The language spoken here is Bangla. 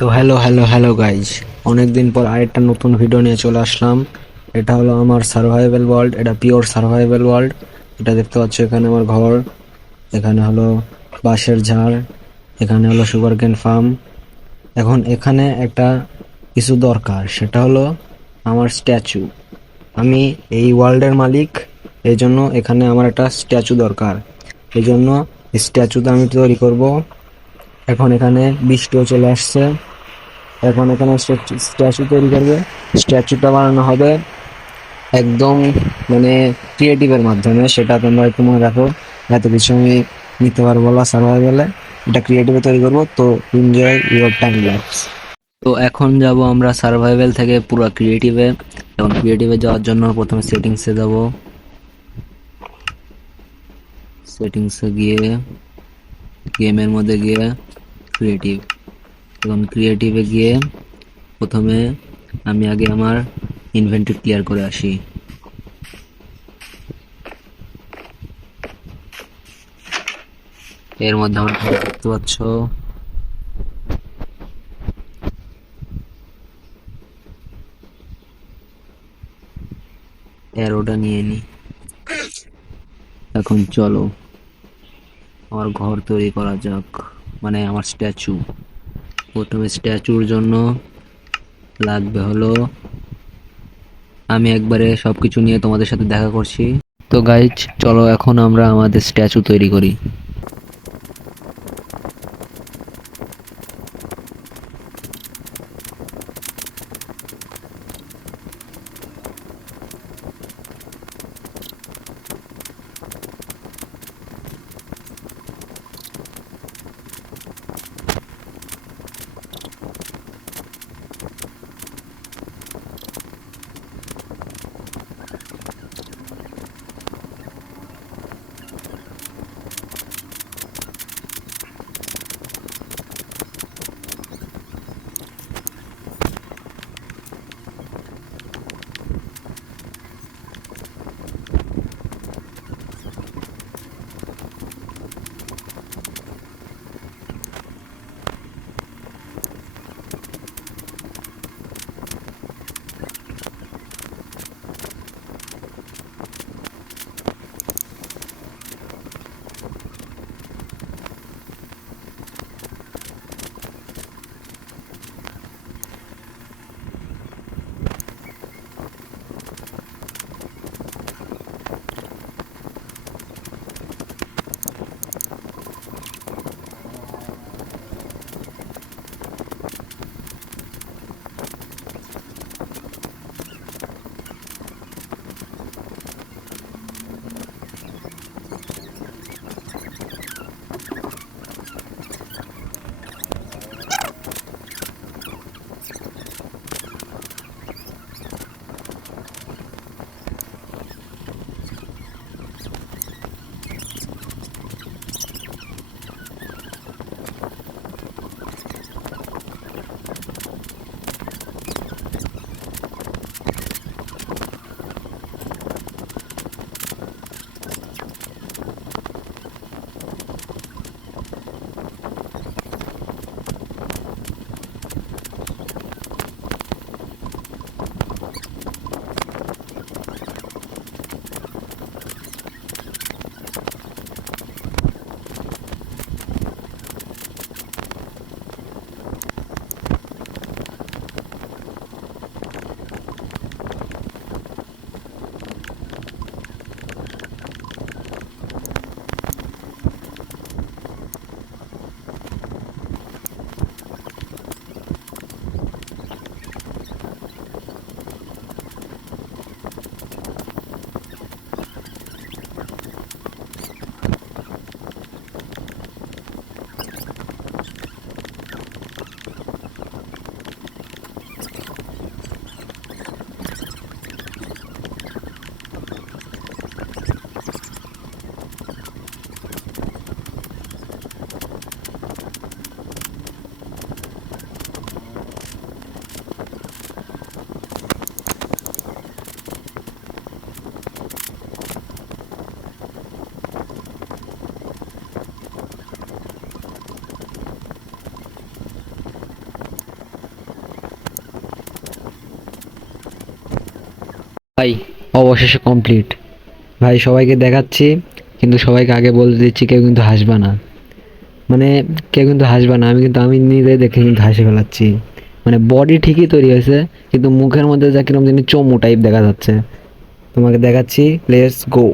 তো হ্যালো হ্যালো হ্যালো গাইজ, অনেকদিন পর আরেকটা নতুন ভিডিও নিয়ে চলে আসলাম। এটা হলো আমার সার্ভাইভাল ওয়ার্ল্ড, এটা পিওর সার্ভাইভাল ওয়ার্ল্ড। এটা দেখতে পাচ্ছ, এখানে আমার ঘর, এখানে হলো বাঁশের ঝাড়, এখানে হলো সুগার কেন ফার্ম। এখন এখানে একটা কিছু দরকার, সেটা হলো আমার স্ট্যাচু। আমি এই ওয়ার্ল্ডের মালিক, এই জন্য এখানে আমার একটা স্ট্যাচু দরকার। এই জন্য স্ট্যাচুটা আমি তৈরি করব। এখন এখানে বৃষ্টিও চলে আসছে। এখন এখানে স্ট্যাচু তৈরি করবে। স্ট্যাচুটা বানানো হবে একদম মানে ক্রিয়েটিভের মাধ্যমে। সেটা তোমরা একটু মনে রাখো, এত কিছু আমি নিতে পারবো না সার্ভাইভালে। এটা ক্রিয়েটিভে তৈরি করবো, তো এনজয় ইউর টাইম ল্যাপস। তো এখন যাব আমরা সার্ভাইভাল থেকে পুরো ক্রিয়েটিভে। এখন ক্রিয়েটিভে যাওয়ার জন্য প্রথমে সেটিংসে যাব। সেটিংসে গিয়ে গেমের মধ্যে গিয়ে ক্রিয়েটিভ। এবং ক্রিয়েটিভে গিয়ে প্রথমে আমি আগে আমার ইনভেন্টরি ক্লিয়ার করে আসি। এর মধ্যে আমরা দেখতে পাচ্ছ অ্যারোটা নিয়ে নি। এখন চলো আমার ঘর তৈরি করা যাক, মানে আমার স্ট্যাচু। প্রথমে স্ট্যাচুর জন্য লাগবে হলো, আমি একবারে সবকিছু নিয়ে তোমাদের সাথে দেখা করছি। তো গাইজ, চলো এখন আমরা আমাদের স্ট্যাচু তৈরি করি। ভাই অবশেষে কমপ্লিট। ভাই সবাইকে দেখাচ্ছি, কিন্তু সবাইকে আগে বলে দিচ্ছি কেউ কিন্তু হাসবে না। মানে কেউ কিন্তু হাসবে না, আমি নিজে দেখে কিন্তু হাসি ফেলাচ্ছি। মানে বডি ঠিকই তৈরি হয়েছে, কিন্তু মুখের মধ্যে যা কিরকম জানি চমু টাইপ দেখা যাচ্ছে। তোমাকে দেখাচ্ছি, লেটস গো।